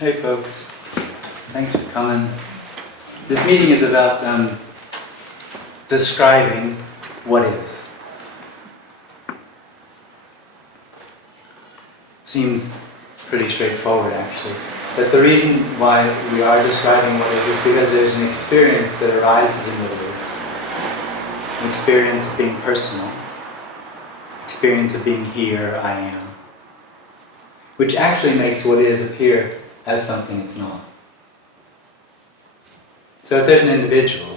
Hey folks, thanks for coming. This meeting is about describing what is. Seems pretty straightforward actually, but the reason why we are describing what is because there's an experience that arises in what is. An experience of being personal, experience of being here, I am, which actually makes what is appear as something it's not. So if there's an individual,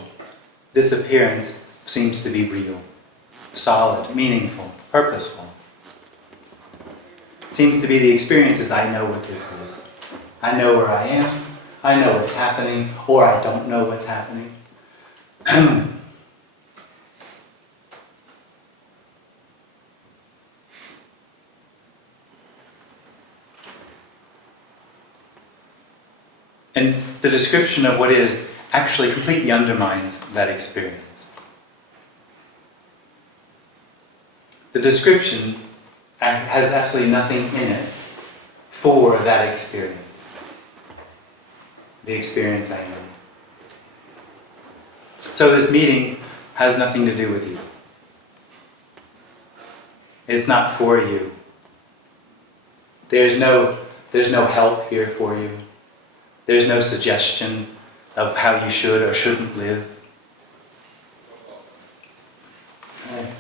this appearance seems to be real, solid, meaningful, purposeful. It seems to be the experiences, I know what this is. I know where I am, I know what's happening, or I don't know what's happening. And the description of what is actually completely undermines that experience. The description has absolutely nothing in it for that experience. The experience I am. So this meeting has nothing to do with you. It's not for you. There's no help here for you. There's no suggestion of how you should or shouldn't live. Okay.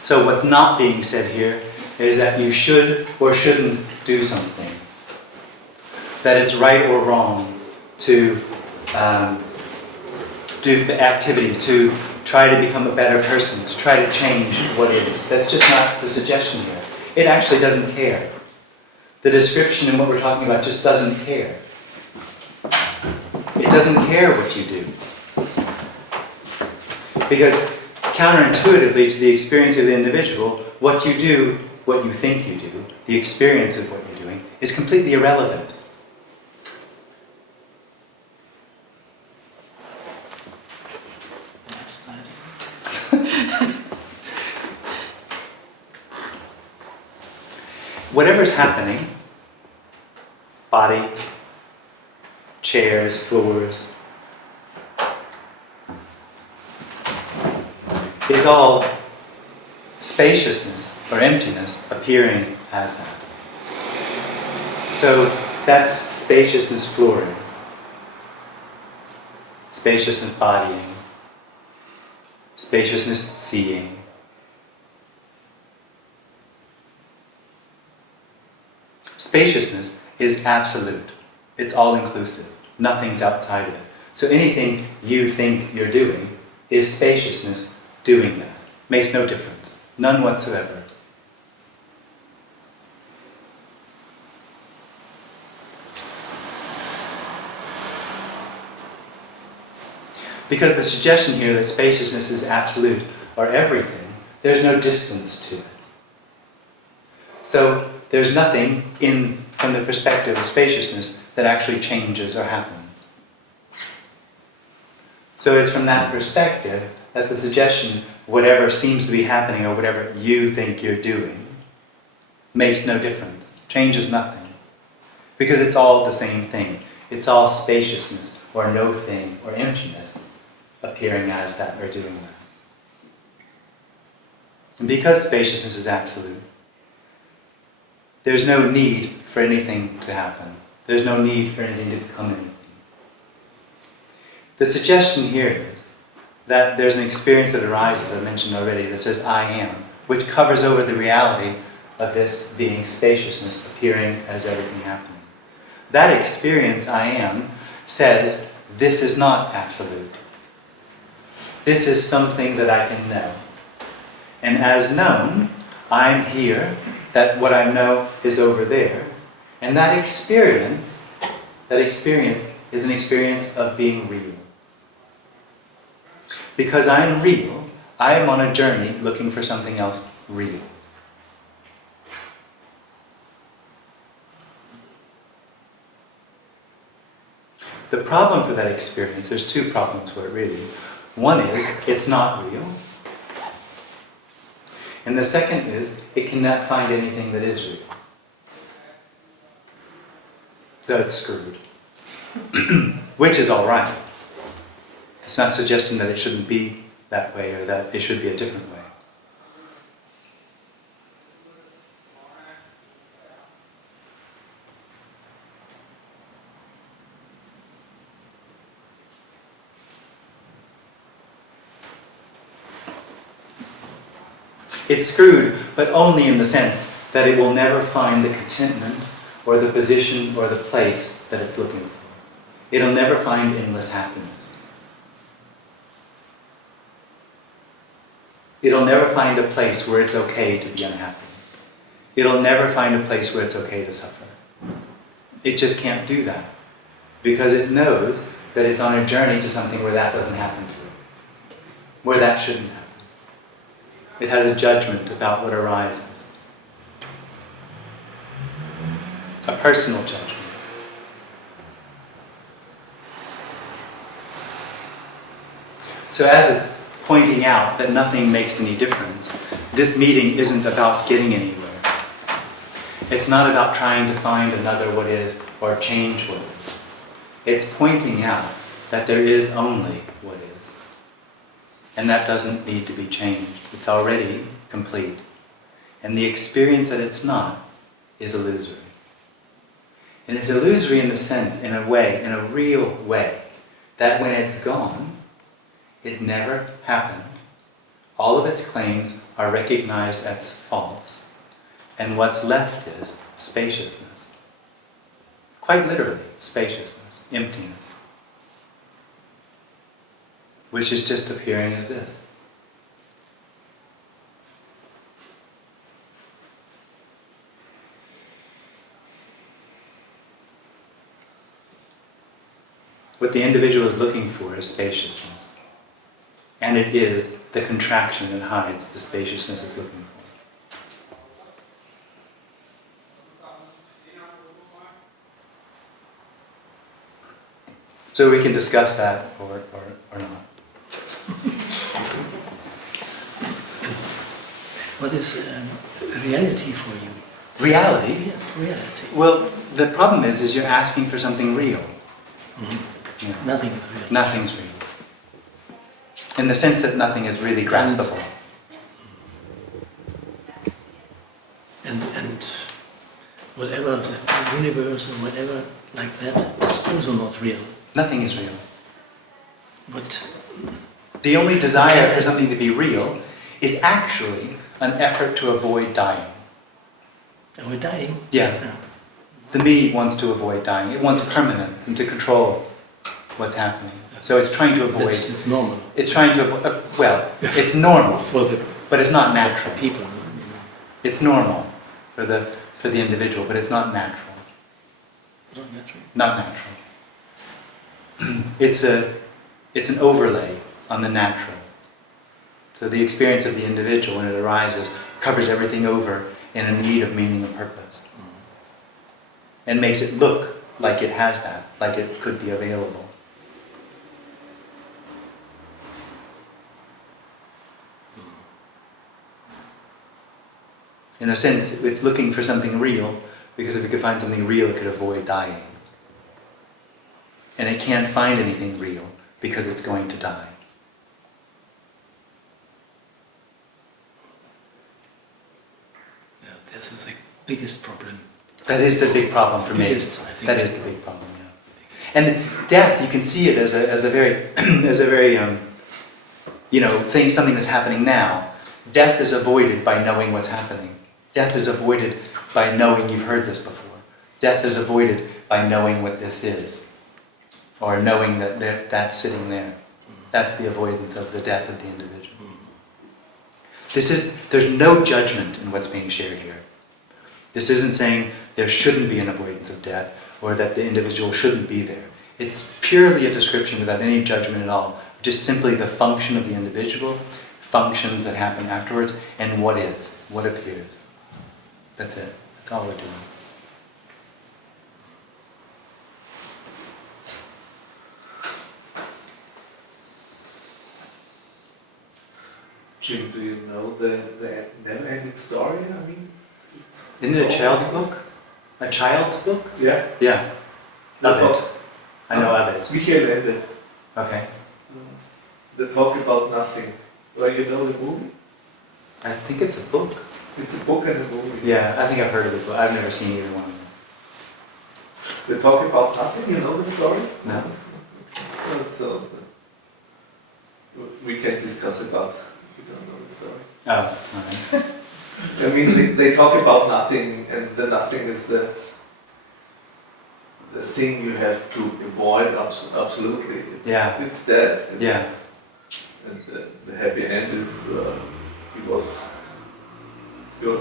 So what's not being said here is that you should or shouldn't do something. That it's right or wrong to do the activity, to try to become a better person, to try to change what is. That's just not the suggestion here. It actually doesn't care. The description in what we're talking about just doesn't care. It doesn't care what you do. Because counterintuitively to the experience of the individual, what you do, what you think you do, the experience of what you're doing, is completely irrelevant. Whatever's happening, body, chairs, floors, is all spaciousness or emptiness appearing as that. So that's spaciousness flooring, spaciousness bodying, spaciousness seeing. Spaciousness is absolute. It's all-inclusive. Nothing's outside of it. So anything you think you're doing is spaciousness doing that. Makes no difference. None whatsoever. Because the suggestion here that spaciousness is absolute or everything, there's no distance to it. So there's nothing from the perspective of spaciousness that actually changes or happens. So it's from that perspective that the suggestion, whatever seems to be happening or whatever you think you're doing, makes no difference, changes nothing. Because it's all the same thing. It's all spaciousness or no thing or emptiness appearing as that or doing that. And because spaciousness is absolute, there's no need for anything to happen. There's no need for anything to become anything. The suggestion here is that there's an experience that arises, I mentioned already, that says I am, which covers over the reality of this being spaciousness appearing as everything happening. That experience, I am, says this is not absolute. This is something that I can know. And as known, I'm here, that what I know is over there, and that experience is an experience of being real. Because I'm real, I am on a journey looking for something else real. The problem for that experience, there's two problems for it really. One is, it's not real. And the second is, it cannot find anything that is real. So it's screwed. Which is all right. It's not suggesting that it shouldn't be that way or that it should be a different way. It's screwed, but only in the sense that it will never find the contentment or the position or the place that it's looking for. It'll never find endless happiness. It'll never find a place where it's okay to be unhappy. It'll never find a place where it's okay to suffer. It just can't do that because it knows that it's on a journey to something where that doesn't happen to it, where that shouldn't happen. It has a judgment about what arises. A personal judgment. So as it's pointing out that nothing makes any difference, this meeting isn't about getting anywhere. It's not about trying to find another what is or change what is. It's pointing out that there is only what is. And that doesn't need to be changed. It's already complete. And the experience that it's not is illusory. And it's illusory in the sense, in a way, in a real way, that when it's gone, it never happened. All of its claims are recognized as false. And what's left is spaciousness. Quite literally, spaciousness, emptiness. Which is just appearing as this. What the individual is looking for is spaciousness. And it is the contraction that hides the spaciousness it's looking for. So we can discuss that or not. What is reality for you? Reality? Yes, reality. Well, the problem is you're asking for something real. Mm-hmm. Yeah. Nothing is real. Nothing's real. In the sense that nothing is really graspable. And whatever, the universe or whatever like that is also not real. Nothing is real. But the only desire for something to be real is actually an effort to avoid dying. are we dying? Yeah. The me wants to avoid dying. It wants permanence and to control what's happening. So it's trying to avoid... It's normal. It's trying to avoid... well, it's normal, but it's not natural. For people. It's normal for the individual, but it's not natural. Not natural. Not natural. It's an overlay on the natural. So the experience of the individual, when it arises, covers everything over in a need of meaning and purpose. And makes it look like it has that, like it could be available. In a sense, it's looking for something real, because if it could find something real, it could avoid dying. And it can't find anything real, because it's going to die. Yeah, this is the biggest problem. That is the big problem for me. That is the big problem, yeah. And death, you can see it as a very, something that's happening now. Death is avoided by knowing what's happening. Death is avoided by knowing you've heard this before. Death is avoided by knowing what this is. Or knowing that that's sitting there. That's the avoidance of the death of the individual. There's no judgment in what's being shared here. This isn't saying there shouldn't be an avoidance of death, or that the individual shouldn't be there. It's purely a description without any judgment at all. Just simply the function of the individual, functions that happen afterwards, and what is, what appears. That's it. That's all we're doing. Jim, do you know the never-ending story? I mean, Isn't it a child's book? A child's book? Yeah. Yeah. Of it. I know of it. Michael Ende. Okay. They talk about nothing. Like, you know the movie? I think it's a book. It's a book and a movie. Yeah, I think I've heard of it, but I've never seen either one of them. They talk about nothing, you know the story? No. So, we can discuss about if you don't know the story. Oh, alright. I mean, they talk about nothing, and the nothing is the thing you have to avoid absolutely. It's death. It's, and the happy end is he was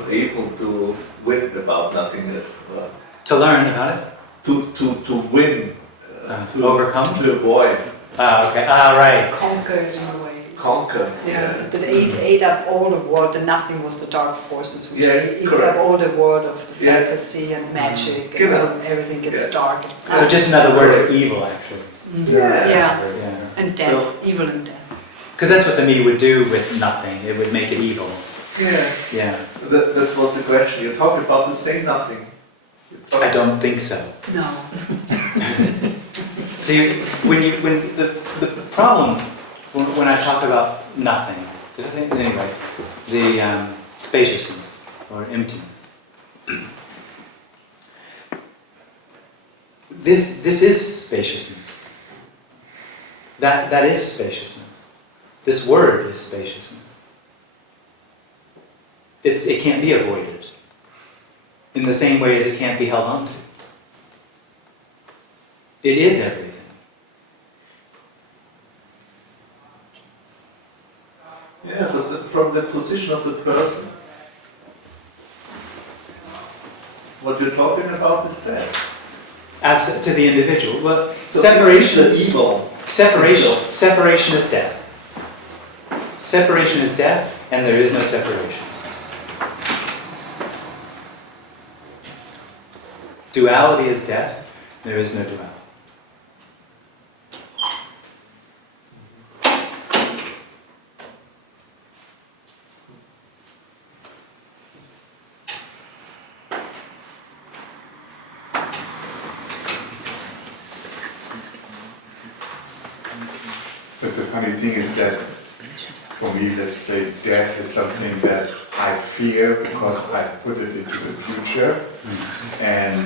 able to win about nothingness. To learn about it? To win. To overcome? To avoid. Ah, okay. Ah, right. Conquered in a way. Conquered. Yeah. That ate up all the world. The nothing was the dark forces, which eats correct. up all the world of the fantasy and magic, and everything gets dark. So just another word for evil, actually. Yeah. And death, So, evil and death. Because that's what the me would do with nothing. It would make it evil. Yeah. That's what's the question. You talk about the same nothing. I don't think so. No. See, when the problem when I talk about nothing, did I think anyway, the spaciousness or emptiness. This is spaciousness. That is spaciousness. This word is spaciousness. It can't be avoided in the same way as it can't be held on to. It is everything. Yeah, but from the position of the person, what you're talking about is death. To the individual. Well, So separation. the evil. Separation is death. Separation is death, and there is no separation. Duality is death, there is no duality. But the funny thing is that, for me, let's say death is something that I fear because I put it into the future, and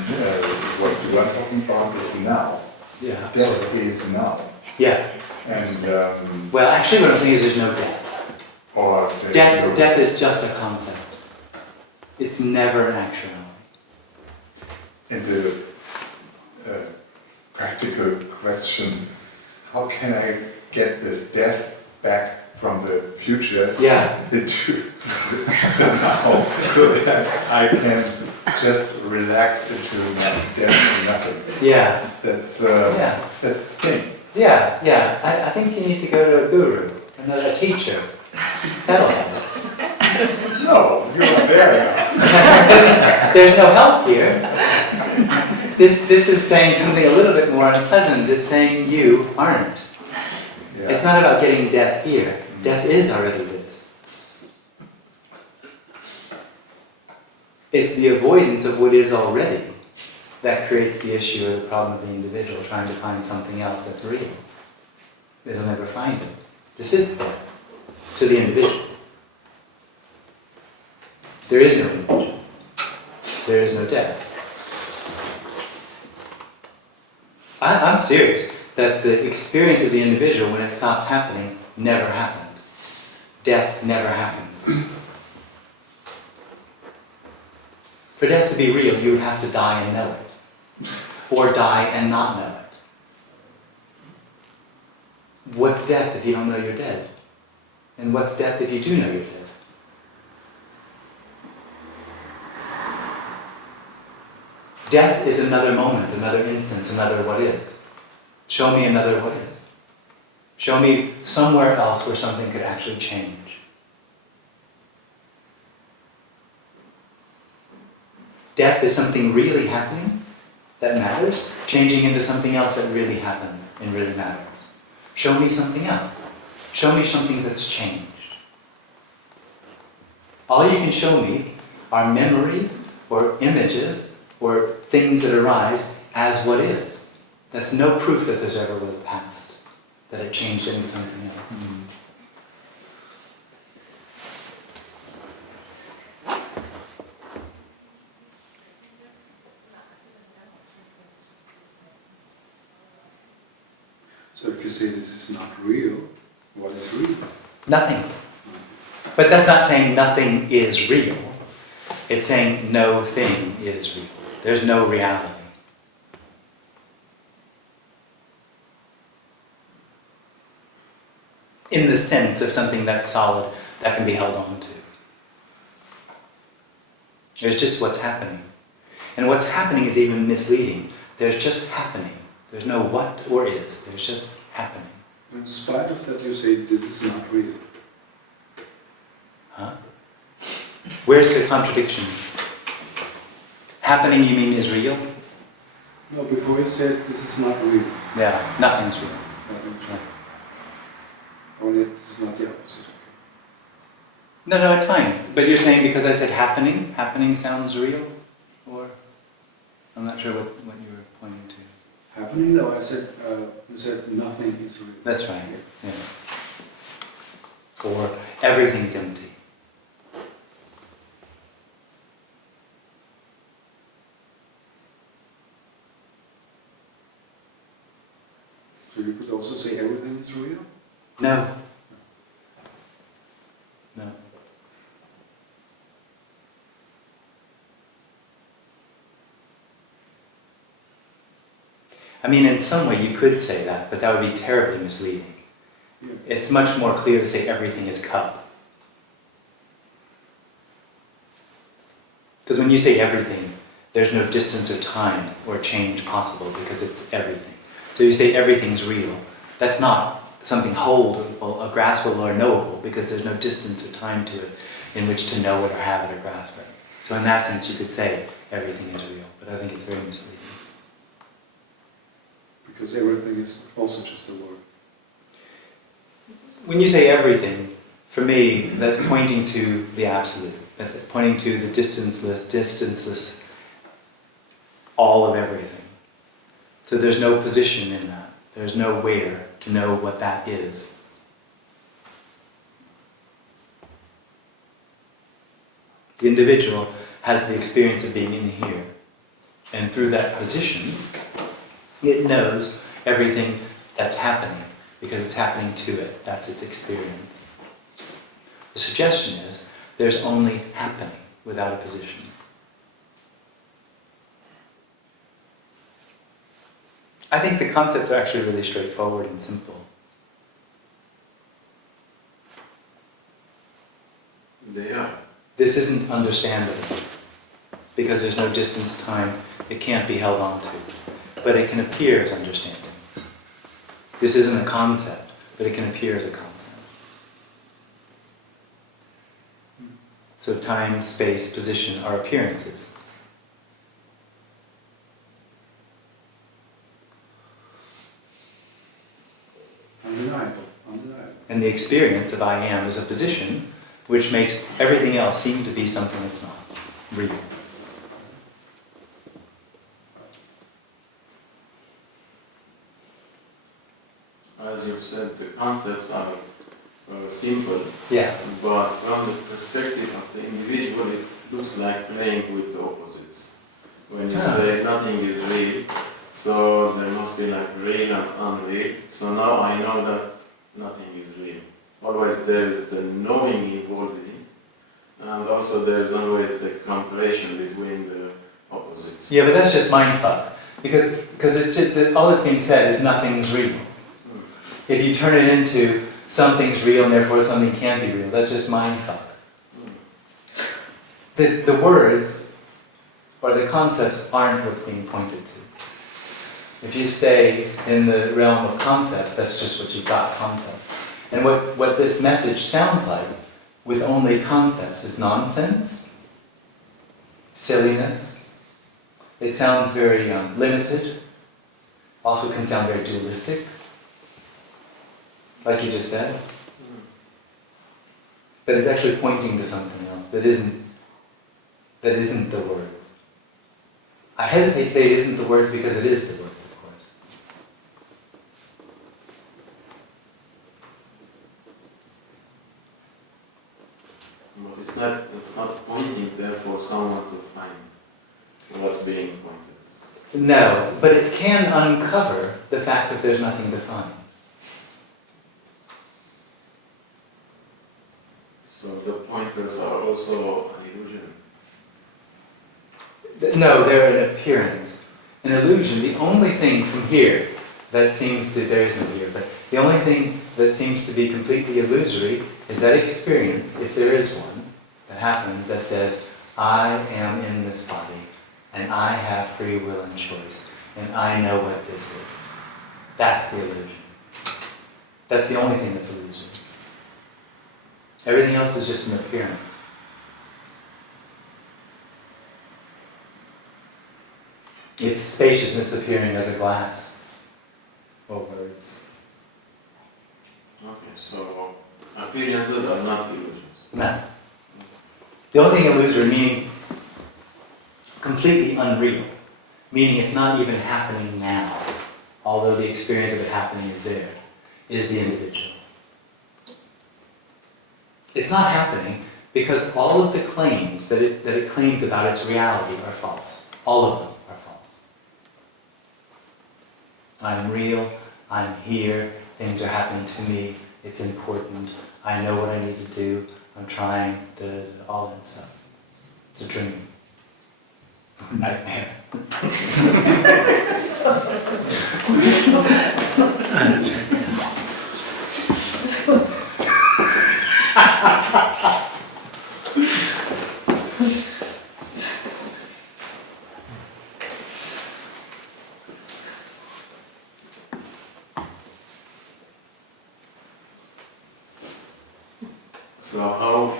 what you are talking about is now. Yeah. Death is now. Yeah. And Well, actually, what I'm saying is there's no death. or there's Death is just a concept. It's never an actuality. And the practical question: how can I get this death back from the future into the now, so that I can just relax into death and nothing? Yeah. That's the thing. Yeah. I think you need to go to a guru, a teacher. That'll help. No, you are there now. There's no help here. This is saying something a little bit more unpleasant. It's saying you aren't. Yeah. It's not about getting death here. Death is already this. It's the avoidance of what is already that creates the issue or the problem of the individual trying to find something else that's real. They'll never find it. This is death to the individual. There is no individual. There is no death. I'm serious that the experience of the individual, when it stops happening, never happened. Death never happens. For death to be real, you would have to die and know it. Or die and not know it. What's death if you don't know you're dead? And what's death if you do know you're dead? Death is another moment, another instance, another what is. Show me another what is. Show me somewhere else where something could actually change. Death is something really happening that matters, changing into something else that really happens and really matters. Show me something else. Show me something that's changed. All you can show me are memories or images or things that arise as what is. That's no proof that there's ever was a past, that it changed into something else. So if you say this is not real, what is real? Nothing. But that's not saying nothing is real. It's saying no thing is real. There's no reality. In the sense of something that's solid that can be held on to. There's just what's happening. And what's happening is even misleading. There's just happening. There's no what or is. There's just happening. In spite of that, you say this is not real. Huh? Where's the contradiction? Happening, you mean, is real? No, before you said this is not real. Yeah, nothing's real. Nothing's real. Only it's not the opposite. No, it's fine. But you're saying because I said happening, happening sounds real? Or? I'm not sure what you were pointing to. Happening? No, I said, you said nothing is real. That's right, yeah. Or everything's empty. So you could also say everything is real? No. No. I mean, in some way you could say that, but that would be terribly misleading. Yeah. It's much more clear to say everything is cup. Because when you say everything, there's no distance or time or change possible because it's everything. So you say everything's real. That's not something holdable, or graspable, or knowable because there's no distance or time to it in which to know it or have it or grasp it. So in that sense you could say everything is real, but I think it's very misleading. Because everything is also just a word. When you say everything, for me, that's pointing to the absolute. That's pointing to the distanceless, all of everything. So there's no position in that. There's no where to know what that is. The individual has the experience of being in here. And through that position, it knows everything that's happening because it's happening to it. That's its experience. The suggestion is there's only happening without a position. I think the concepts are actually really straightforward and simple. They are. This isn't understandable because there's no distance, time, it can't be held on to. But it can appear as understanding. This isn't a concept, but it can appear as a concept. So time, space, position are appearances. Undeniable. And the experience of I am is a position which makes everything else seem to be something that's not real. As you said, the concepts are simple, Yeah. but from the perspective of the individual, it looks like playing with the opposites. When you say nothing is real, so there must be like real and unreal. So now I know that nothing is real. Always there is the knowing involved in it, and also there is always the comparison between the opposites. Yeah, but that's just mindfuck. Because all that's being said is nothing's real. If you turn it into something's real and therefore something can't be real, that's just mindfuck. The words or the concepts aren't what's being pointed to. If you stay in the realm of concepts, that's just what you've got, concepts. And what this message sounds like with only concepts is nonsense, silliness. It sounds very limited, also can sound very dualistic, like you just said. but it's actually pointing to something else that isn't the words. I hesitate to say it isn't the words because it is the words, of course. But it's not pointing there for someone to find what's being pointed. No, but it can uncover the fact that there's nothing to find. So the pointers are also an illusion. No, they're an appearance. An illusion, the only thing from here that seems to, there is no here, but the only thing that seems to be completely illusory is that experience, if there is one, that happens that says, I am in this body, and I have free will and choice, and I know what this is. That's the illusion. That's the only thing that's illusory. Everything else is just an appearance. It's spaciousness appearing as a glass, or words. Okay, so appearances are not illusions. No. The only thing illusory, meaning completely unreal, meaning it's not even happening now, although the experience of it happening is there, is the individual. It's not happening because all of the claims that it claims about its reality are false. All of them are false. I'm real, I'm here, things are happening to me, it's important, I know what I need to do, I'm trying, all that stuff. It's a dream. Nightmare. So how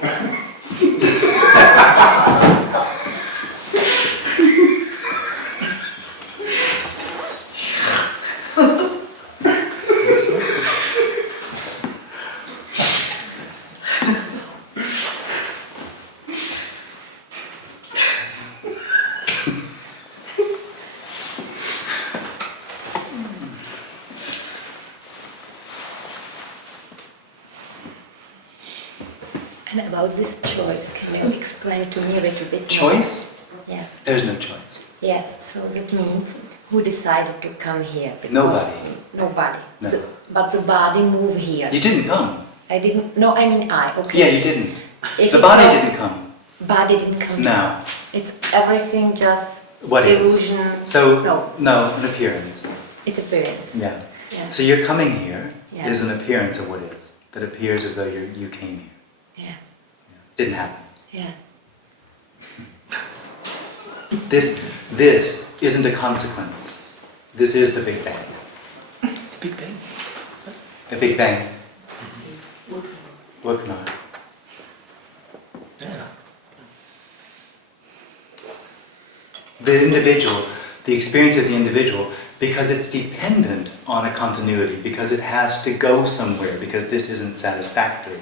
And about this choice, can you explain to me a little bit more? Choice? Yeah. There's no choice. Yes, so that means who decided to come here? Because Nobody. Nobody. No. But the body moved here. You didn't come. I didn't, no, I mean I, okay. Yeah, you didn't. If The it's body not- didn't come. Body didn't come. No. It's everything just What is? illusion. So, No, an appearance. it's appearance. Yeah. Yeah. So your coming here Yeah. is an appearance of what is. That appears as though you came here. Yeah. Didn't happen. Yeah. This isn't a consequence. This is the Big Bang. The Big Bang. The Big Bang. Working on it. Yeah. The individual, the experience of the individual, because it's dependent on a continuity, because it has to go somewhere, because this isn't satisfactory.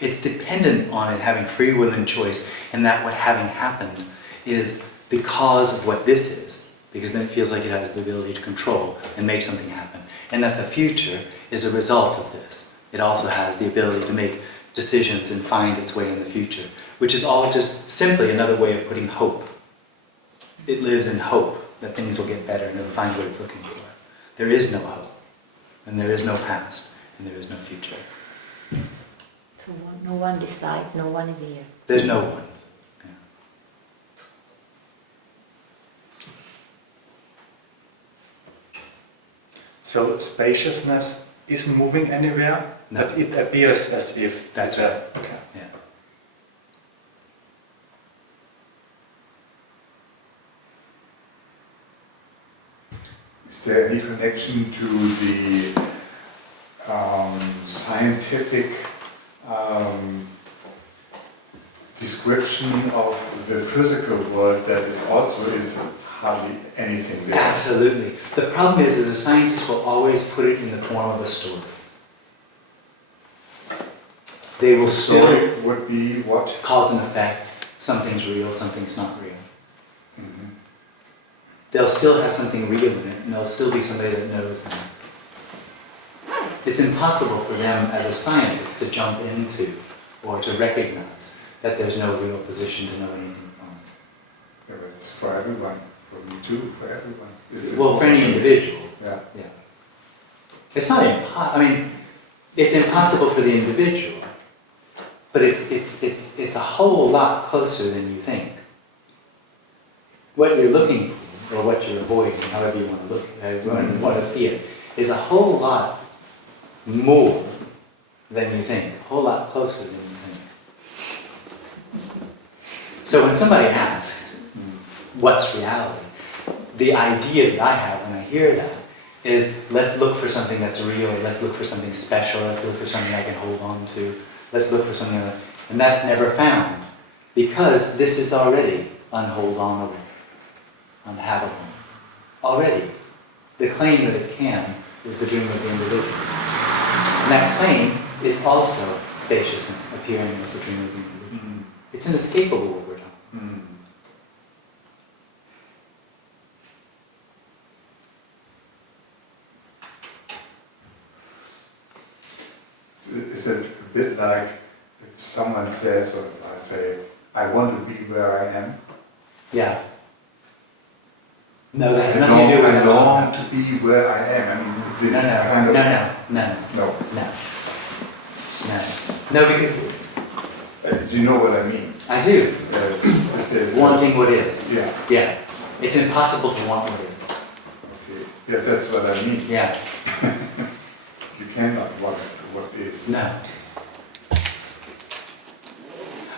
It's dependent on it having free will and choice, and that what having happened is the cause of what this is, because then it feels like it has the ability to control and make something happen. And that the future is a result of this. It also has the ability to make decisions and find its way in the future, which is all just simply another way of putting hope. It lives in hope that things will get better and it'll find what it's looking for. There is no hope, and there is no past, and there is no future. So no one decides, no one is here. There's no one. Yeah. So spaciousness isn't moving anywhere, No. but it appears as if That's it's right. Okay. Yeah. Is there any connection to the scientific description of the physical world that it also is hardly anything there? Absolutely. The problem is the scientists will always put it in the form of a story. They will So still it would be what? cause and effect. Something's real, something's not real. Mhm. They'll still have something real in it, and there'll still be somebody that knows them. It's impossible for them as a scientist to jump into or to recognize that there's no real position to know anything from. Yeah, but it's for everyone, for me too, for everyone. It's Well, for any impossible. individual. Yeah. Yeah. It's not I mean, it's impossible for the individual, but it's a whole lot closer than you think. What you're looking for, or what you're avoiding, however you want to look, want to see it, is a whole lot more than you think, a whole lot closer than you think. So when somebody asks, what's reality? The idea that I have when I hear that is, let's look for something that's real, let's look for something special, let's look for something I can hold on to, let's look for something that, and that's never found, because this is already unhold-onable, unhabitable. Already. The claim that it can is the dream of the individual. And that claim is also spaciousness, appearing as the dream of the individual. Mm. It's inescapable what we're talking about. Mm. Is it a bit like if someone says, or if I say, I want to be where I am? Yeah. No, that has nothing to do with I that. long to be where I am. I mean, this kind of... No. Because you know what I mean? I do. There's Wanting what is. Yeah. Yeah. It's impossible to want what is. Okay. Yeah, that's what I mean. Yeah. You cannot want what is. No.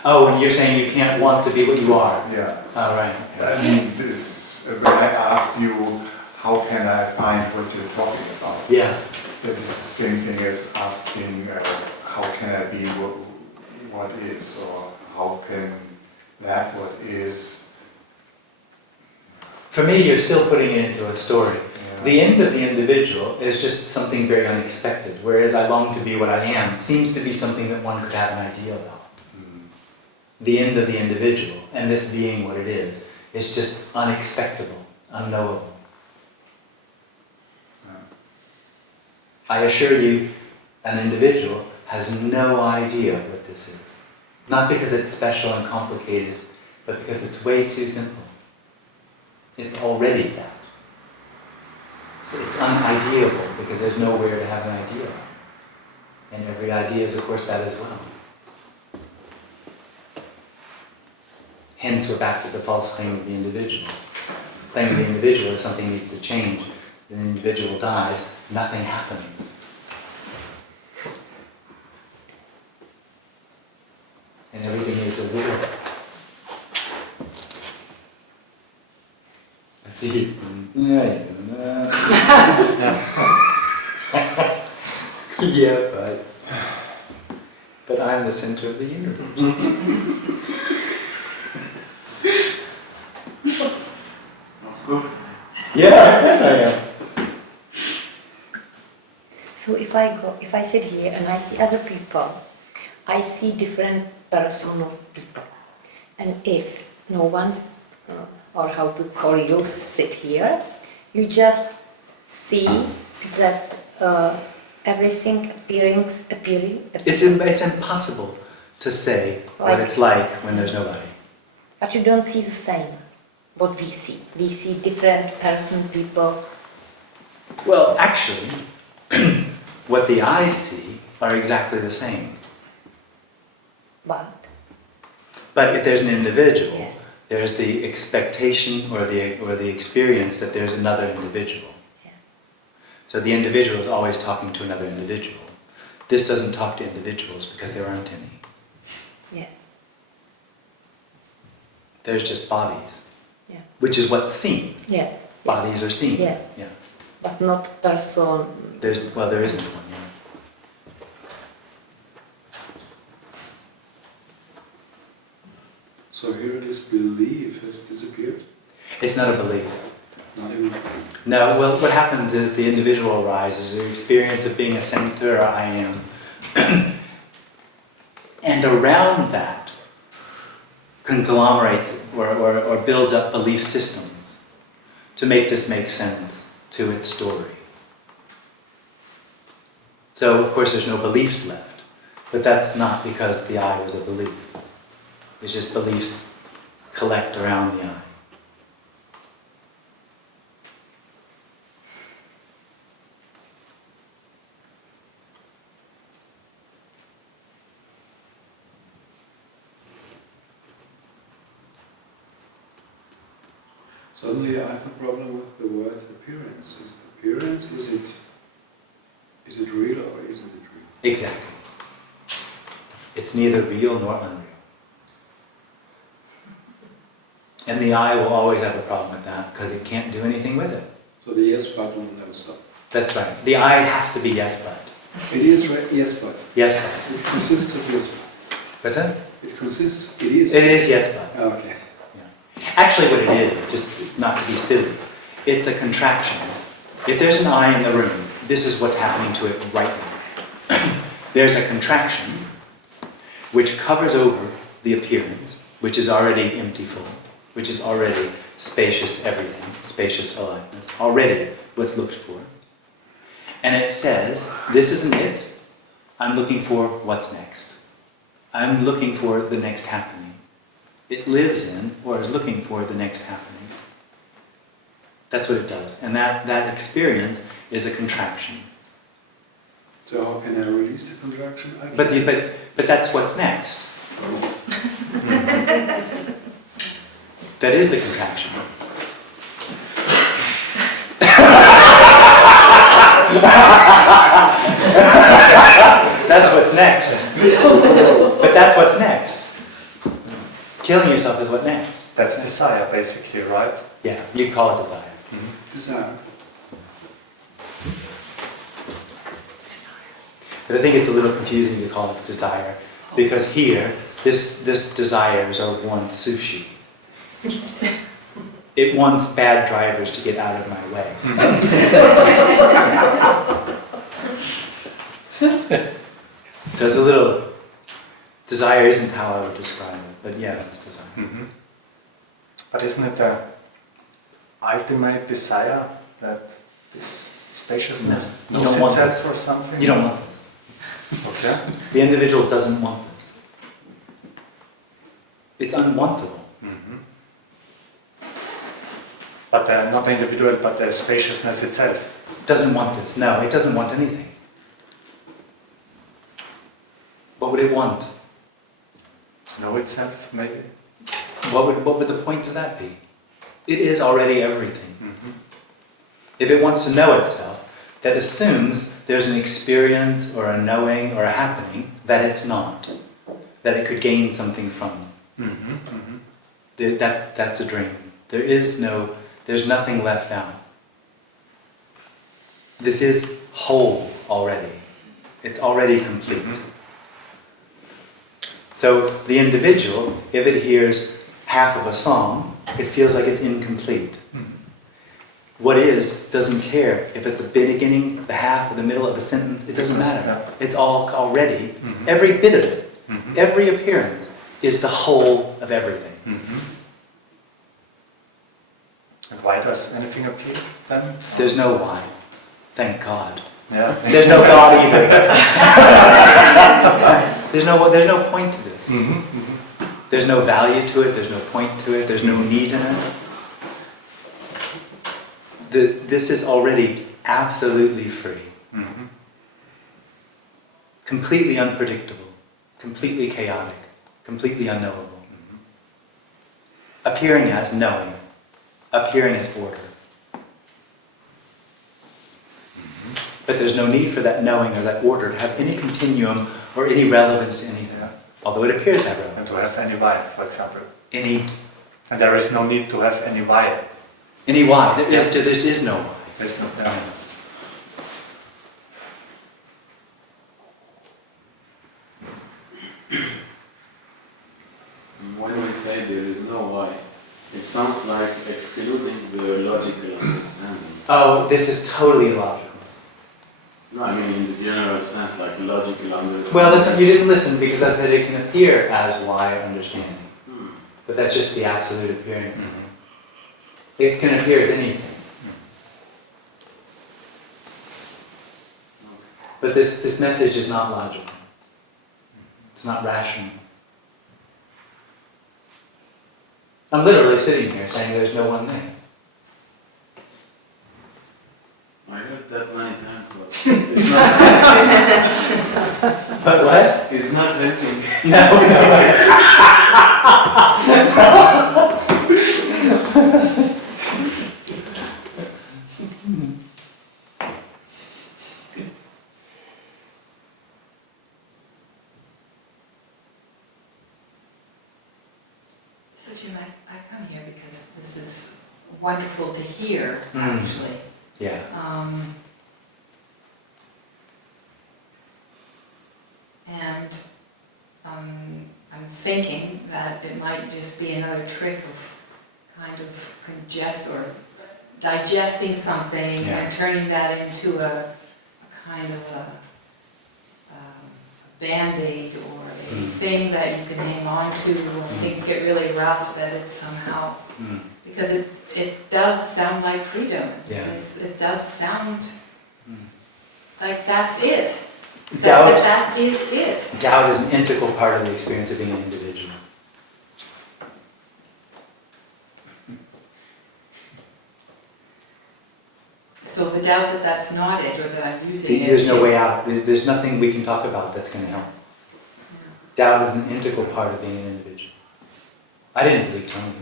Oh, and you're saying you can't want to be what you are. Yeah. Oh, right. I mean, when I ask you, how can I find what you're talking about? Yeah. That is the same thing as asking, how can I be what is, or how can that what is. For me, you're still putting it into a story. Yeah. The end of the individual is just something very unexpected, whereas I long to be what I am seems to be something that one could have an idea about. Mm. The end of the individual, and this being what it is just unexpectable, unknowable. I assure you, an individual has no idea what this is. Not because it's special and complicated, but because it's way too simple. It's already that. So it's unideable because there's nowhere to have an idea of. And every idea is, of course, that as well. Hence, we're back to the false claim of the individual. The claim of the individual is something needs to change. The individual dies, nothing happens. And everything is as it is. I see you. Yeah, yeah, but I'm the center of the universe. Good. Yeah, of course I am. So if I sit here and I see other people, I see different personal people. And if no one's, or how to call you, sit here, you just see that everything appearing. It's impossible to say what Like- it's like when there's nobody. But you don't see the same, what we see. We see different people. Well, actually, what the eyes see are exactly the same. But But if there's an individual, yes, there's the expectation or the experience that there's another individual. Yeah. So the individual is always talking to another individual. This doesn't talk to individuals because there aren't any. yes, There's just bodies, yeah, which is what's seen. yes, Bodies are seen. Yes. Yeah. but not person. There isn't one. Yeah. So here this belief has disappeared? It's not a belief. Not even... No, well, what happens is the individual arises, the experience of being a center or I am. and around that conglomerates or builds up belief systems to make this make sense to its story. So, of course, there's no beliefs left, but that's not because the I was a belief. It's just beliefs collect around the I. Suddenly I have a problem with the word appearance. Appearance, is it real or isn't it real? Exactly. It's neither real nor unreal. And the I will always have a problem with that because it can't do anything with it. So the yes but will never stop. That's right. The I has to be yes but. It is yes but. Yes but. It consists of yes but. What's that? It is. It is yes but. Okay. Actually what it is, just not to be silly, it's a contraction. If there's an I in the room, this is what's happening to it right now. There's a contraction which covers over the appearance, which is already empty full, which is already spacious everything, spacious aliveness, already what's looked for. And it says, this isn't it, I'm looking for what's next. I'm looking for the next happening. It lives in, or is looking for, the next happening. That's what it does. And that experience is a contraction. So how can I release the contraction? But that's what's next. That is the contraction. That's what's next. But that's what's next. Killing yourself is what next. That's desire, basically, right? Yeah, you call it desire. Desire. But I think it's a little confusing to call it desire, because here, this desires or wants sushi. It wants bad drivers to get out of my way. So it's a little, desire isn't how I would describe it, but yeah, it's desire. Mm-hmm. But isn't it the ultimate desire that this spaciousness No, you don't want itself this. or something? You don't want this. Okay. The individual doesn't want this. It's unwantable. Mm-hmm. But not the individual, but the spaciousness itself. Doesn't want this. No, it doesn't want anything. What would it want? Know itself, maybe? What would the point of that be? It is already everything. Mm-hmm. If it wants to know itself, that assumes there's an experience or a knowing or a happening that it's not, that it could gain something from. Mm-hmm. Mm-hmm. That's a dream. There's nothing left out. This is whole already. It's already complete. Mm-hmm. So the individual, if it hears half of a song, it feels like it's incomplete. Mm-hmm. What is doesn't care if it's the beginning, the half, or the middle of a sentence. It doesn't matter. It's all already, mm-hmm. every bit of it, mm-hmm. every appearance is the whole of everything. Mm-hmm. And why does anything appear then? There's no why. Thank God. Yeah. There's no God either. There's no point to this. Mm-hmm. Mm-hmm. There's no value to it. There's no point to it. There's no need in it. This is already absolutely free. Mm-hmm. Completely unpredictable. Completely chaotic. Completely unknowable. Mm-hmm. Appearing as knowing. Appearing as order. Mm-hmm. But there's no need for that knowing or that order to have any continuum or any relevance to anything. Although it appears to have relevance. And to have any why, for example. Any And there is no need to have any why. why. There is no why. There's no. When we say there is no why, it sounds like excluding the logical understanding. Oh, this is totally illogical. No, No, I mean in the general sense, like logical understanding. Well, listen, you didn't listen because I said it can appear as why understanding. Hmm. But that's just the absolute appearance. It can appear as anything. But this message is not logical. It's not rational. I'm literally sitting here saying there's no one thing. I heard that many times, but it's not. But what? It's not helping. So Jim, I come here because this is wonderful to hear, Mm. actually. Yeah. And I'm thinking that it might just be another trick of kind of digesting something and turning that into a kind of a Band-Aid or a thing that you can hang on to when things get really rough, that it's somehow, because it does sound like freedom. It does sound like that's it. Doubt. That is it. Doubt is an integral part of the experience of being an individual. So the doubt that that's not it, or that I'm using See, it. there's no is- way out. There's nothing we can talk about that's going to help. Doubt is an integral part of being an individual. I didn't believe Tony.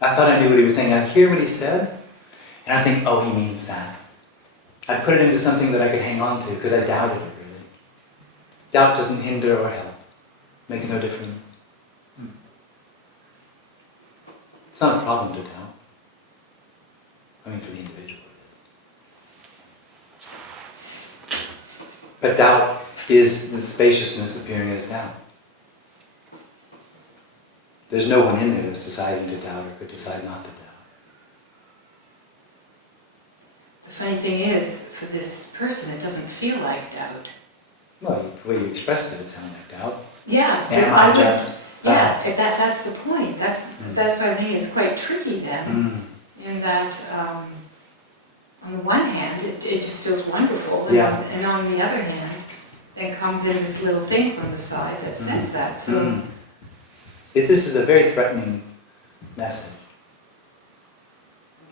I thought I knew what he was saying. I'd hear what he said, and I'd think, oh, he means that. I'd put it into something that I could hang on to, because I doubted it, really. Doubt doesn't hinder or help. Makes no difference. It's not a problem to doubt. I mean, for the individual it is. But doubt is the spaciousness appearing as doubt. There's no one in there that's deciding to doubt or could decide not to doubt. The funny thing is, for this person, it doesn't feel like doubt. Well, the way you expressed it, it sounded like doubt. Yeah, Am I I would- just? that's the point. That's why I think it's quite tricky then, in that on the one hand, it just feels wonderful, and on the other hand, then comes in this little thing from the side that says that. So This is a very threatening message.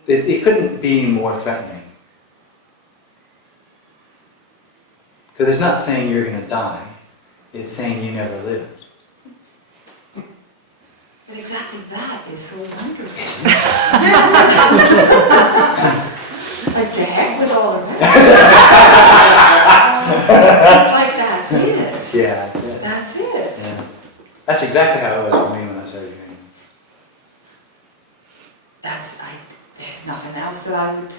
It couldn't be more threatening. Because it's not saying you're going to die. It's saying you never lived. But exactly that is so wonderful. Like, to heck with all the rest of it. It's like, that's it. Yeah, that's it. That's it. Yeah. That's exactly how it was for me when I started hearing it. There's nothing else that I would...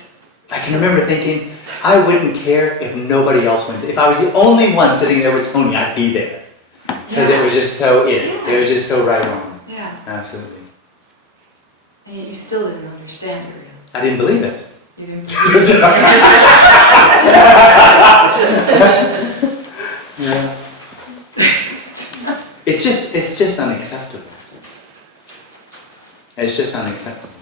I can remember thinking, I wouldn't care if nobody else went. If I was the only one sitting there with Tony, I'd be there. Because it was just so it. Yeah. It was just so right on. Yeah. Absolutely. And yet you still didn't understand it, really. I didn't believe it. You didn't believe it. Yeah. It's just unacceptable. It's just unacceptable.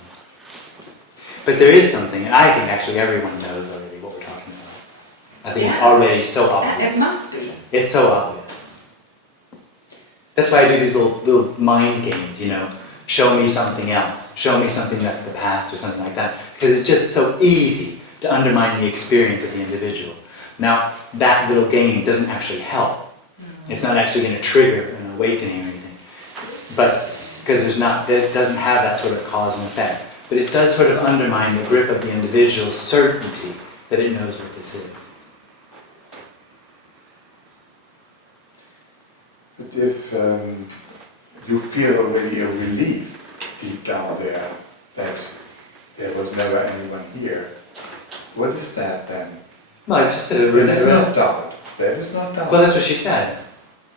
But there is something, and I think actually everyone knows already what we're talking about. I think it's already so obvious. It must be. It's so obvious. That's why I do these little mind games, Show me something else. Show me something that's the past or something like that. Because it's just so easy to undermine the experience of the individual. Now, that little game doesn't actually help. It's not actually going to trigger an awakening or anything. But, because it doesn't have that sort of cause and effect. But it does sort of undermine the grip of the individual's certainty that it knows what this is. But if you feel already a relief deep down there that there was never anyone here, what is that then? Well, I just said it. That is not doubt. That is not doubt. Well, that's what she said.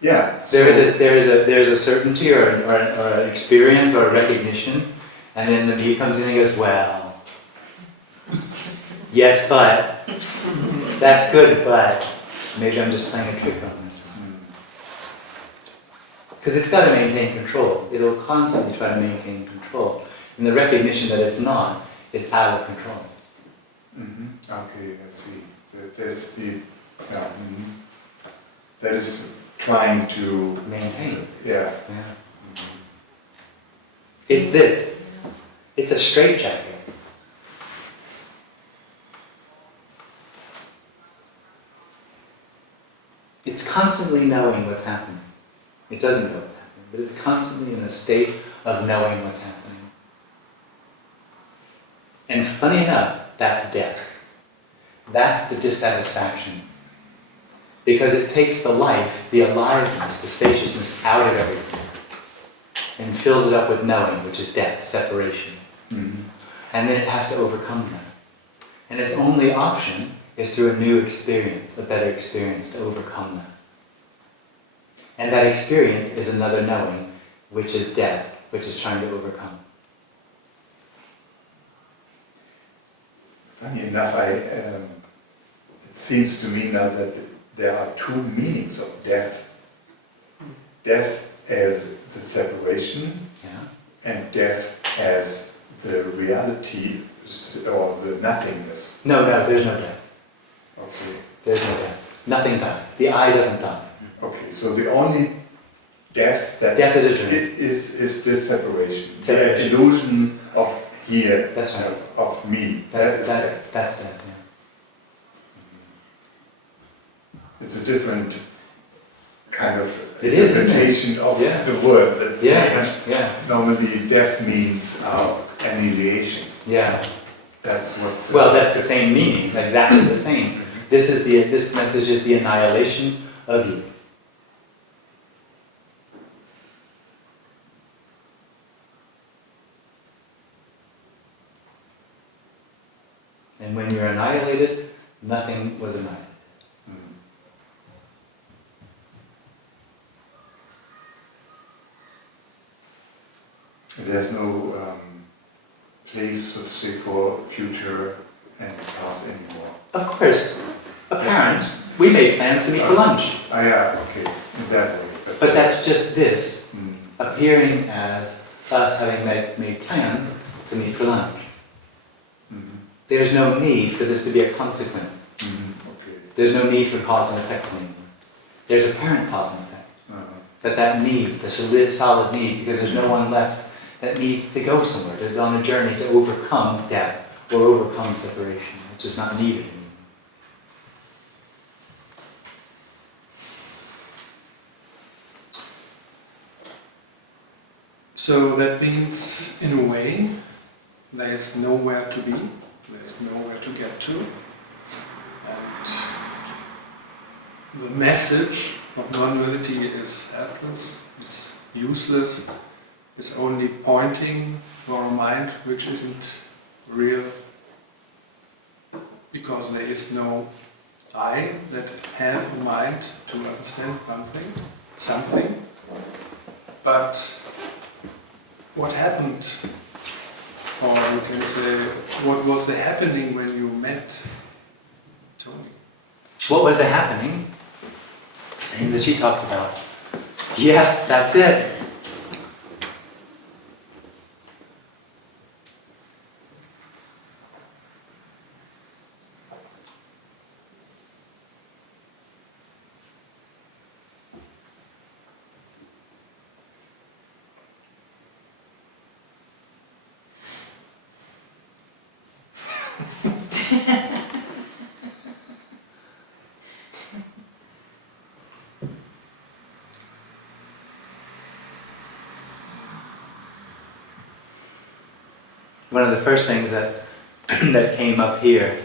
Yeah. There is a certainty or an experience or a recognition, and then the me comes in and goes, well, Yes, but. That's good, but. Maybe I'm just playing a trick on this. Because it's got to maintain control. It'll constantly try to maintain control. And the recognition that it's not is out of control. Okay, I see. That's the, that is trying to maintain. Yeah. It's this. It's a straitjacket. It's constantly knowing what's happening. It doesn't know what's happening, but it's constantly in a state of knowing what's happening. And funny enough, that's death. That's the dissatisfaction. Because it takes the life, the aliveness, the spaciousness out of everything and fills it up with knowing, which is death, separation. And then it has to overcome that. And its only option is through a new experience, a better experience to overcome that. And that experience is another knowing, which is death, which is trying to overcome. Funny enough, it seems to me now that there are two meanings of death. Death as the separation, and death as the reality or the nothingness. No, there's no death. Okay. There's no death. Nothing dies. The I doesn't die. Okay, so the only death that death is a dream. Is this separation. Separation. The illusion of here, that's right. of me. That's death. That's death, yeah. It's a different kind of interpretation of the word. That's normally death means annihilation. Yeah. That's what. Well, that's the same meaning, exactly the same. This message is the annihilation of you. And when you're annihilated, nothing was annihilated. There's no place, so to say, for future and past anymore. Of course. Apparent. We made plans to meet for lunch. Okay. In that way. But that's just this, appearing as us having made plans to meet for lunch. There's no need for this to be a consequence. Okay. There's no need for cause and effect anymore. There's apparent cause and effect. That need, the solid need, because there's no one left that needs to go somewhere, to on a journey to overcome death or overcome separation. It's just not needed anymore. So that means, in a way, there is nowhere to be, there is nowhere to get to, and the message of non-duality is helpless, it's useless, it's only pointing for a mind which isn't real, because there is no I that have a mind to understand something, but what happened, or you can say, what was the happening when you met Tony? What was the happening? Same as you talked about. Yeah, that's it. One of the first things that came up here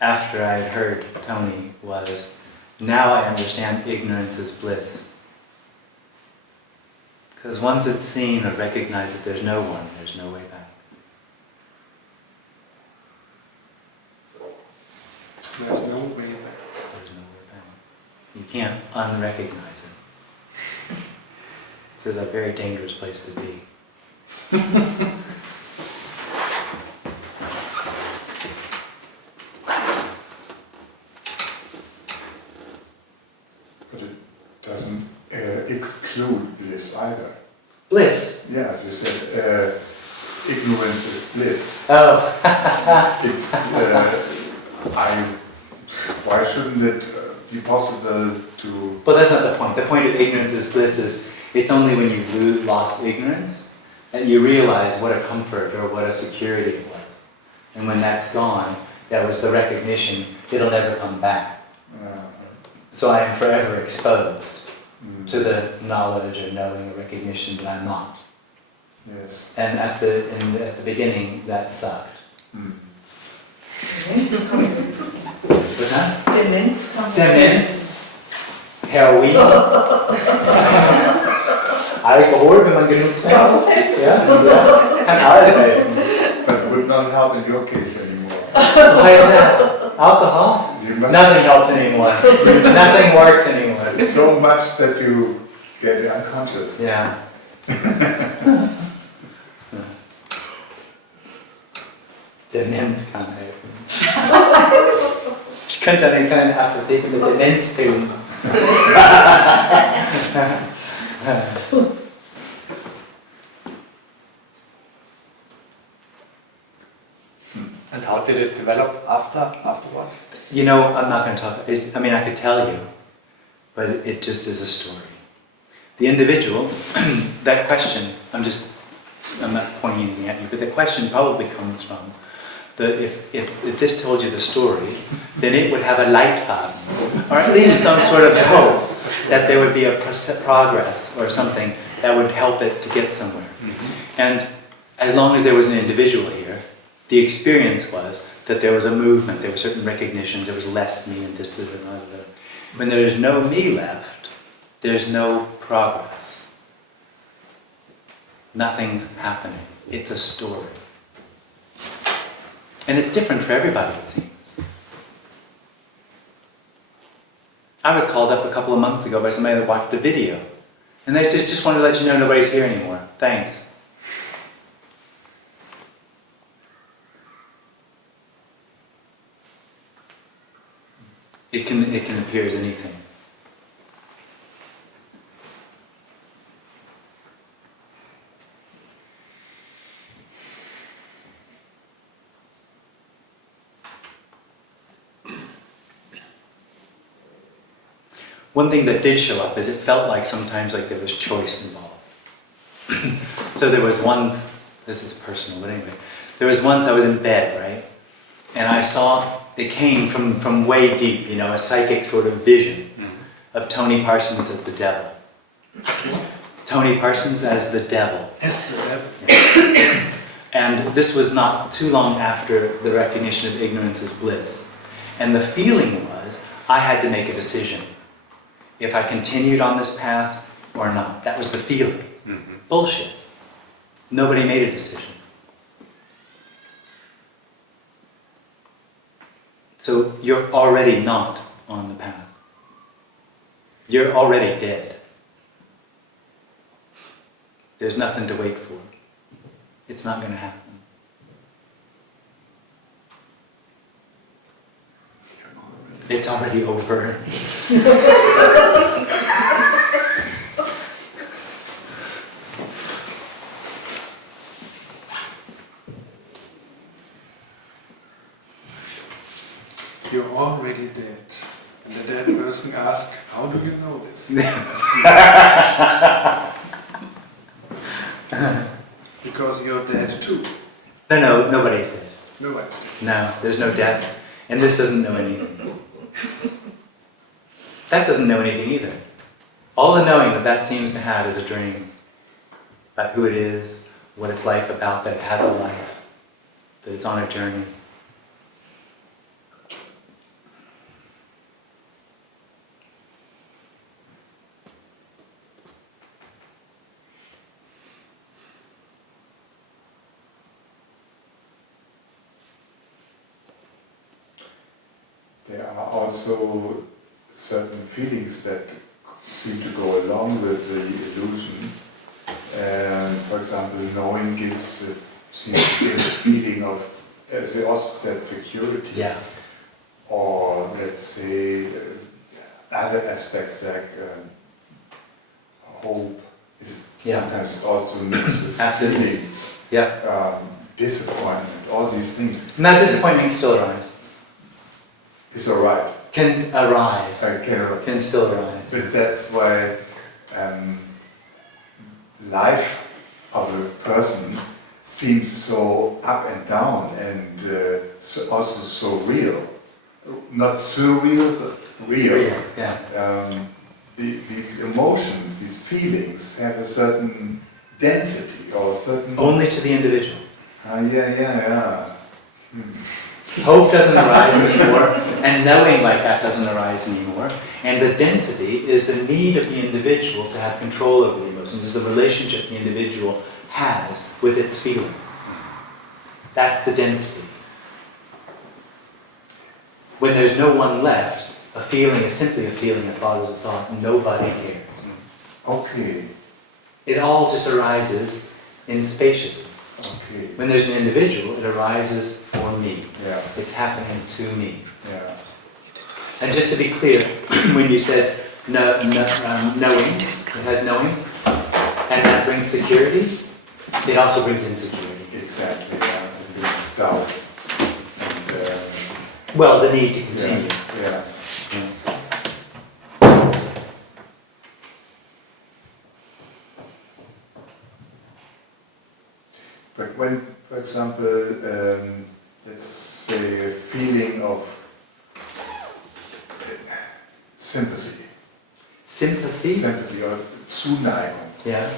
after I had heard Tony was, now I understand ignorance is bliss. Because once it's seen or recognized that there's no one, there's no way back. There's no way back. There's no way back. You can't unrecognize it. This is a very dangerous place to be. exclude bliss either. Bliss? Yeah, you said ignorance is bliss. Oh. It's, why shouldn't it be possible to... But that's not the point. The point of ignorance is bliss is, it's only when you've lost ignorance that you realize what a comfort or what a security it was. And when that's gone, that was the recognition, it'll never come back. So I am forever exposed to the knowledge or knowing or recognition that I'm not. Yes. And at the beginning, that sucked. What's that? Demenz kommt. Demenz. Heroin. Alkohol, wenn man genug trinkt. Ja, kann alles helfen. But would not help in your case anymore. Why is that? Alcohol? Nothing helps anymore. Nothing works anymore. It's so much that you get unconscious. Yeah. Demenz kann helfen. Ich könnte eine kleine Apotheke mit Demenzpillen. And how did it develop afterward? You know, I'm not going to talk. I mean, I could tell you, but it just is a story. The individual, that question, I'm not pointing anything at you, but the question probably comes from if this told you the story, then it would have a Leitfaden, or at least some sort of hope that there would be a progress or something that would help it to get somewhere. And as long as there was an individual here, the experience was that there was a movement, there were certain recognitions, there was less me and this, and that. When there is no me left, there's no progress. Nothing's happening. It's a story. And it's different for everybody, it seems. I was called up a couple of months ago by somebody that watched a video. And they said, just wanted to let you know nobody's here anymore. Thanks. It can appear as anything. One thing that did show up is it felt like sometimes like there was choice involved. So there was once, this is personal, but anyway, there was once I was in bed, right? And I saw, it came from way deep, you know, a psychic sort of vision of Tony Parsons as the devil. Tony Parsons as the devil. As the devil. And this was not too long after the recognition of ignorance as bliss. And the feeling was, I had to make a decision. If I continued on this path or not. That was the feeling. Bullshit. Nobody made a decision. So you're already not on the path. You're already dead. There's nothing to wait for. It's not going to happen. It's already over. You're already dead. And the dead person asks, how do you know this? Because you're dead too. No, nobody's dead. Nobody's dead. No, there's no death. And this doesn't know anything. That doesn't know anything either. All the knowing that seems to have is a dream about who it is, what it's like about that it has a life, that it's on a journey. There are also certain feelings that seem to go along with the illusion. For example, knowing seems to give a feeling of, as we also said, security. Yeah. Or let's say other aspects like hope is sometimes also mixed with feelings, disappointment, all these things. And that disappointment can still arise. It's alright. Can arise. Can still arise. But that's why life of a person seems so up and down and also so real. Not surreal, but real. These emotions, these feelings have a certain density or a certain... Only to the individual. Hope doesn't arise anymore, and knowing like that doesn't arise anymore. And the density is the need of the individual to have control over the emotions, is the relationship the individual has with its feelings. That's the density. When there's no one left, a feeling is simply a feeling, a thought is a thought, nobody cares. Okay. It all just arises in spaciousness. Okay. When there's an individual, it arises for me. Yeah. It's happening to me. Yeah. And just to be clear, when you said knowing, it has knowing, and that brings security, it also brings insecurity. Exactly, yeah. It brings doubt. Well, the need to continue. Yeah. But when, for example, let's say a feeling of sympathy. Sympathy or Zuneigung. Yeah.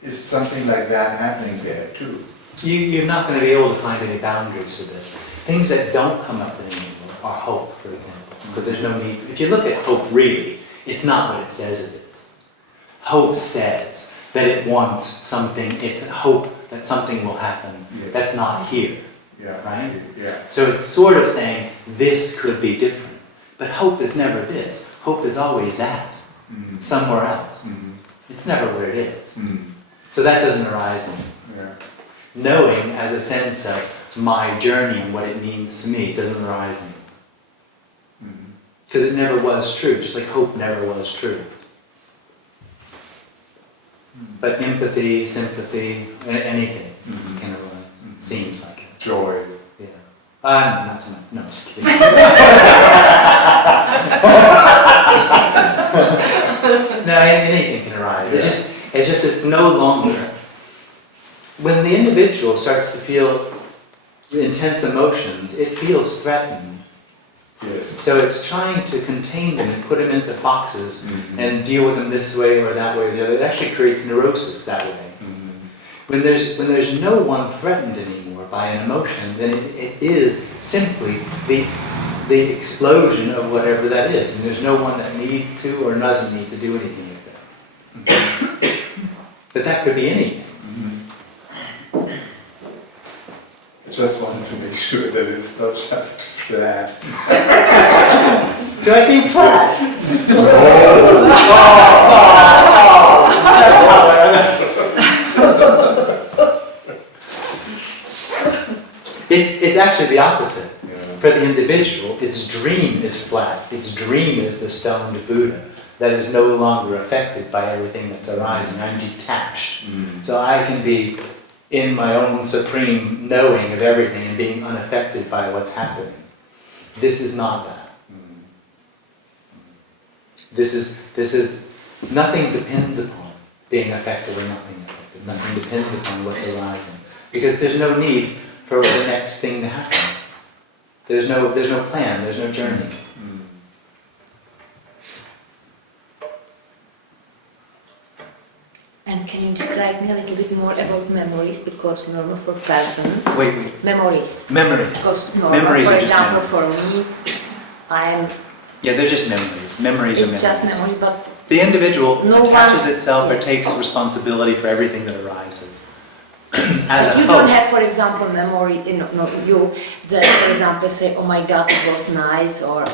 Is something like that happening there too? You're not going to be able to find any boundaries to this. Things that don't come up anymore are hope, for example, because there's no need. If you look at hope really, it's not what it says it is. Hope says that it wants something, it's hope that something will happen that's not here, right? Yeah. So it's sort of saying this could be different, but hope is never this. Hope is always that, somewhere else. It's never where it is. So that doesn't arise in knowing as a sense of my journey and what it means to me doesn't arise in me. Because it never was true, just like hope never was true. But empathy, sympathy, anything can arise. Seems like it. Joy. Yeah. Not tonight. No, just kidding. No, anything can arise. It's no longer. When the individual starts to feel intense emotions, it feels threatened. Yes. So it's trying to contain them and put them into boxes and deal with them this way or that way or the other. It actually creates neurosis that way. When there's no one threatened anymore by an emotion, then it is simply the explosion of whatever that is. And there's no one that needs to or doesn't need to do anything with that. But that could be anything. I just wanted to make sure that it's not just flat. Do I seem flat? It's actually the opposite. For the individual, its dream is flat. Its dream is the stoned Buddha that is no longer affected by everything that's arising. I'm detached. So I can be in my own supreme knowing of everything and being unaffected by what's happening. This is not that. This is nothing depends upon being affected or nothing affected. Nothing depends upon what's arising. Because there's no need for the next thing to happen. There's no plan, there's no journey. And can you describe me a little bit more about memories? Because normal for person. Wait. Memories. Memories. Because normal, Memories for are just example, memories. for me, I'm. Yeah, they're just memories. Memories are memories. It's just memory, but the individual attaches one, itself or yes. takes responsibility for everything that arises. But you don't have, for example, memory. You that, for example, say, "Oh my God, it was nice," or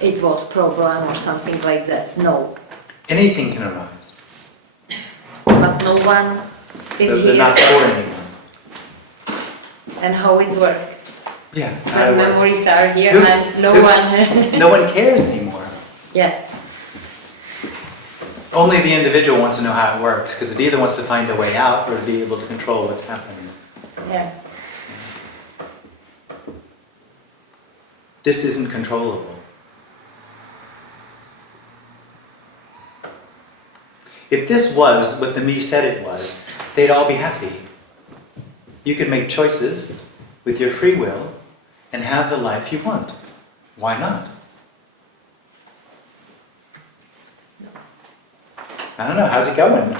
"It was problem," or something like that. No. Anything can arise. But no one is They're here. not for anyone. And how it works? Yeah. The memories are here, and no one. No one cares anymore. Yeah. Only the individual wants to know how it works, because it either wants to find a way out or to be able to control what's happening. Yeah. This isn't controllable. If this was what the me said it was, they'd all be happy. You could make choices with your free will and have the life you want. Why not? I don't know, how's it going?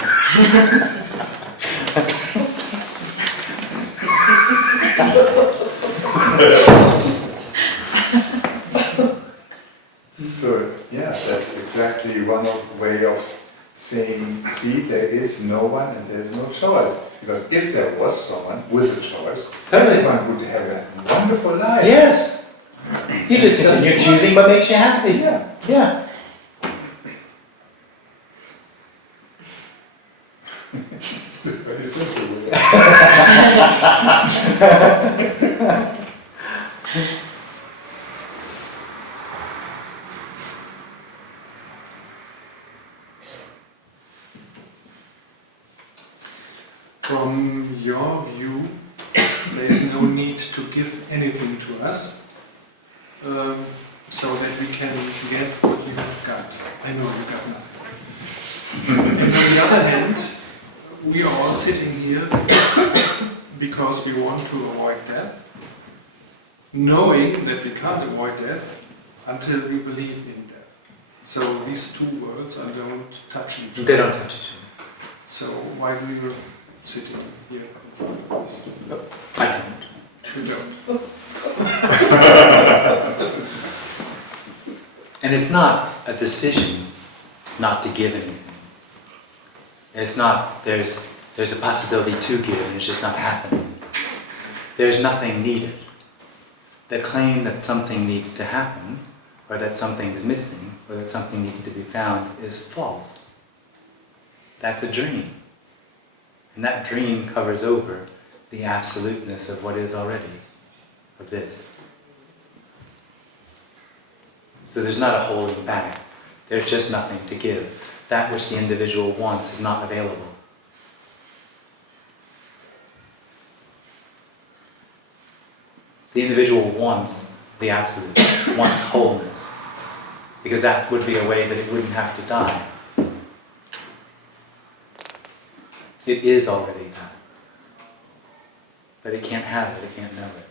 So, yeah, that's exactly one way of saying, see, there is no one and there's no choice. Because if there was someone with a choice, everyone would have a wonderful life. Yes. You just continue choosing what makes you happy. Yeah. Yeah. It's very simple. From your view, there is no need to give anything to us, so that we can get what you have got. I know you got nothing. And on the other hand, we are all sitting here because we want to avoid death, knowing that we can't avoid death until we believe in death. So these two worlds don't touch each other. They don't touch each other. So why do you sitting here in front of us? I don't. You don't. And it's not a decision not to give anything. It's not, there's a possibility to give and it's just not happening. There's nothing needed. The claim that something needs to happen, or that something's missing, or that something needs to be found is false. That's a dream. And that dream covers over the absoluteness of what is already, of this. So there's not a holding back. There's just nothing to give. That which the individual wants is not available. The individual wants the absolute, wants wholeness, because that would be a way that it wouldn't have to die. It is already that. But it can't have it, it can't know it.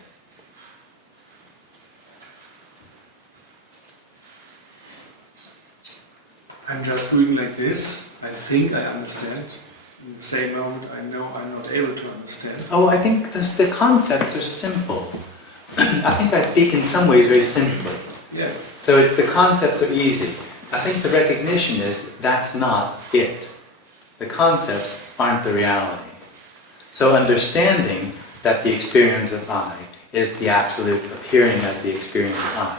I'm just doing like this. I think I understand. In the same moment, I know I'm not able to understand. Oh, I think the concepts are simple. I think I speak in some ways very simply. Yeah. So the concepts are easy. I think the recognition is that's not it. The concepts aren't the reality. So understanding that the experience of I is the absolute appearing as the experience of I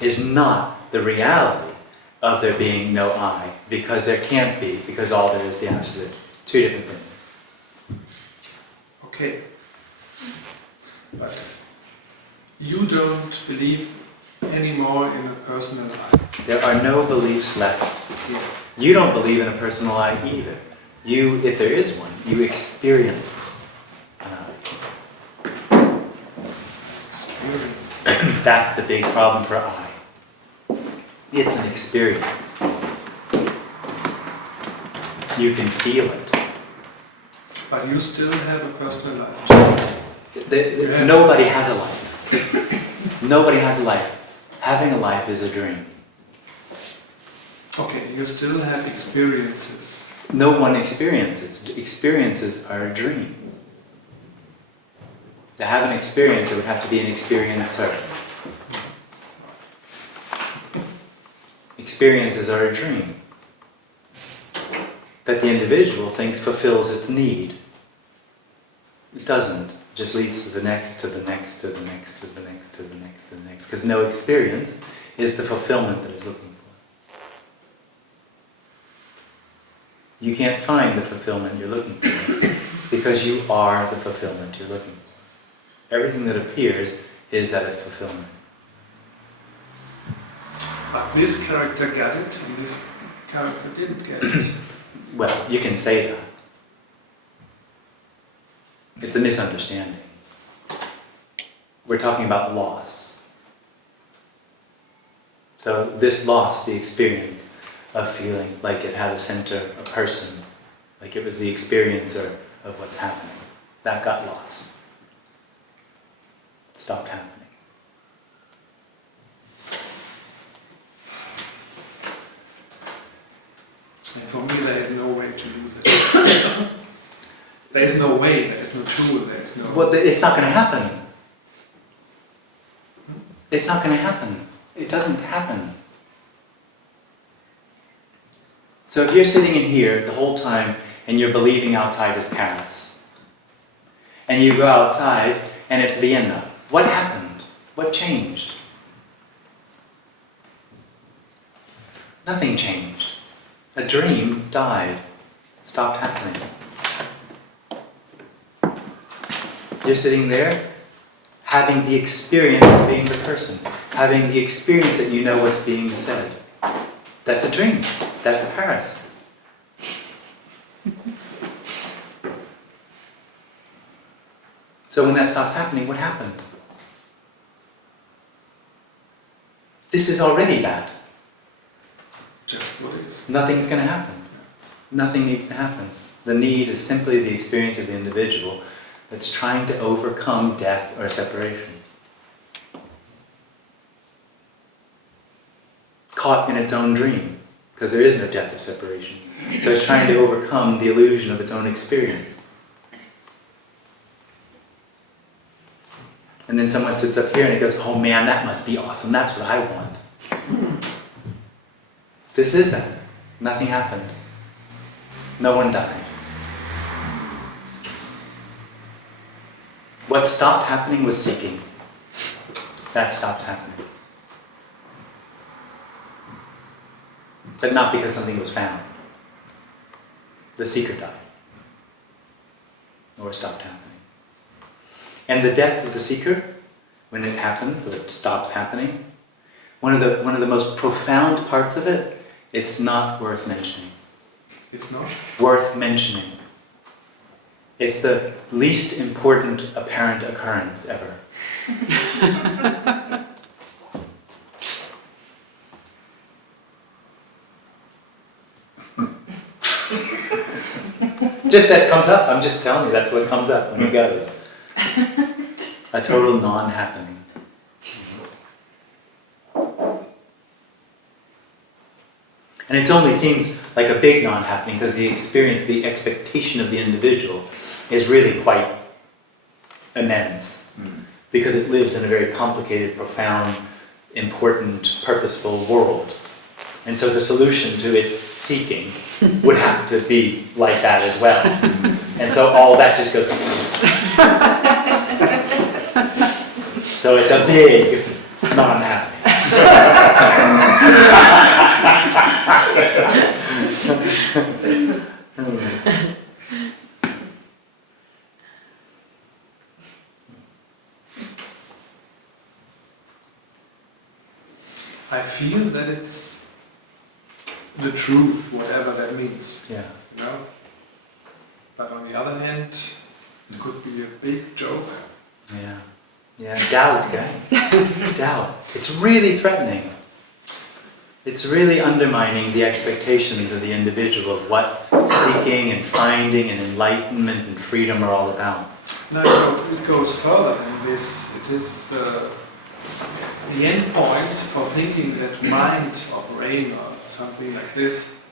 is not the reality of there being no I, because there can't be, because all there is the absolute. Two different things. Okay. But you don't believe anymore in a personal life. There are no beliefs left. Yeah. You don't believe in a personal I either. You, if there is one, you experience an I. Experience. That's the big problem for I. It's an experience. You can feel it. But you still have a personal life. Nobody has a life. Nobody has a life. Having a life is a dream. Okay, you still have experiences. No one experiences. Experiences are a dream. To have an experience, it would have to be an experiencer. Experiences are a dream that the individual thinks fulfills its need. It doesn't. It just leads to the next, to the next, to the next, to the next, to the next, to the next. Because no experience is the fulfillment that it's looking for. You can't find the fulfillment you're looking for because you are the fulfillment you're looking for. Everything that appears is that fulfillment. But this character got it, and this character didn't get it. Well, you can say that. It's a misunderstanding. We're talking about loss. So this loss, the experience of feeling like it had a center, a person, like it was the experiencer of what's happening, that got lost. It stopped happening. And for me, there is no way to do this. There is no way, there is no tool, there is no... Well, it's not going to happen. It's not going to happen. It doesn't happen. So if you're sitting in here the whole time and you're believing outside is Paris, and you go outside and it's Vienna, what happened? What changed? Nothing changed. A dream died, stopped happening. You're sitting there, having the experience of being the person, having the experience that you know what's being said. That's a dream. That's a Paris. So when that stops happening, what happened? This is already that. Just what is. Nothing's going to happen. Nothing needs to happen. The need is simply the experience of the individual that's trying to overcome death or separation. Caught in its own dream, because there is no death or separation. So it's trying to overcome the illusion of its own experience. And then someone sits up here and it goes, oh man, that must be awesome, that's what I want. This is that. Nothing happened. No one died. What stopped happening was seeking. That stopped happening. But not because something was found. The seeker died. Or stopped happening. And the death of the seeker, when it happens, or it stops happening, one of the most profound parts of it, it's not worth mentioning. It's not? Worth mentioning. It's the least important apparent occurrence ever. Just that comes up. I'm just telling you, that's what comes up when it goes. A total non-happening. And it only seems like a big non-happening because the experience, the expectation of the individual is really quite immense. Because it lives in a very complicated, profound, important, purposeful world. And so the solution to its seeking would have to be like that as well. And so all that just goes. So it's a big non-happening. I feel that it's the truth, whatever that means. Yeah. You know? But on the other hand, it could be a big joke. Yeah. Yeah, doubt, guys. Doubt. It's really threatening. It's really undermining the expectations of the individual of what seeking and finding and enlightenment and freedom are all about. No, it goes further than this. It is the end point for thinking that mind or brain or something like this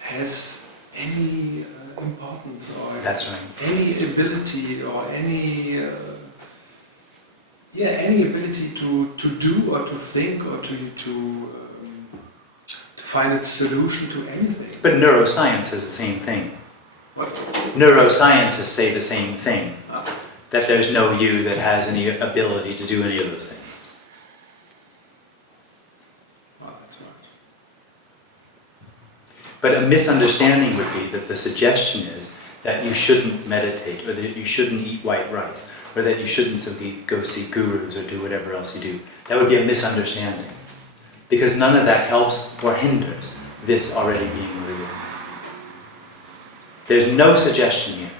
has any importance or That's right. any ability or any any ability to do or to think or to find its solution to anything. But neuroscience says the same thing. What? Neuroscientists say the same thing. That there's no you that has any ability to do any of those things. Oh, that's right. But a misunderstanding would be that the suggestion is that you shouldn't meditate, or that you shouldn't eat white rice, or that you shouldn't simply go see gurus or do whatever else you do. That would be a misunderstanding. Because none of that helps or hinders. this already being real. There's no suggestion here.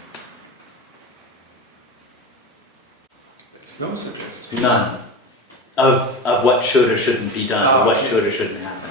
There's no suggestion. None. Of what should or shouldn't be done, or what Okay. should or shouldn't happen.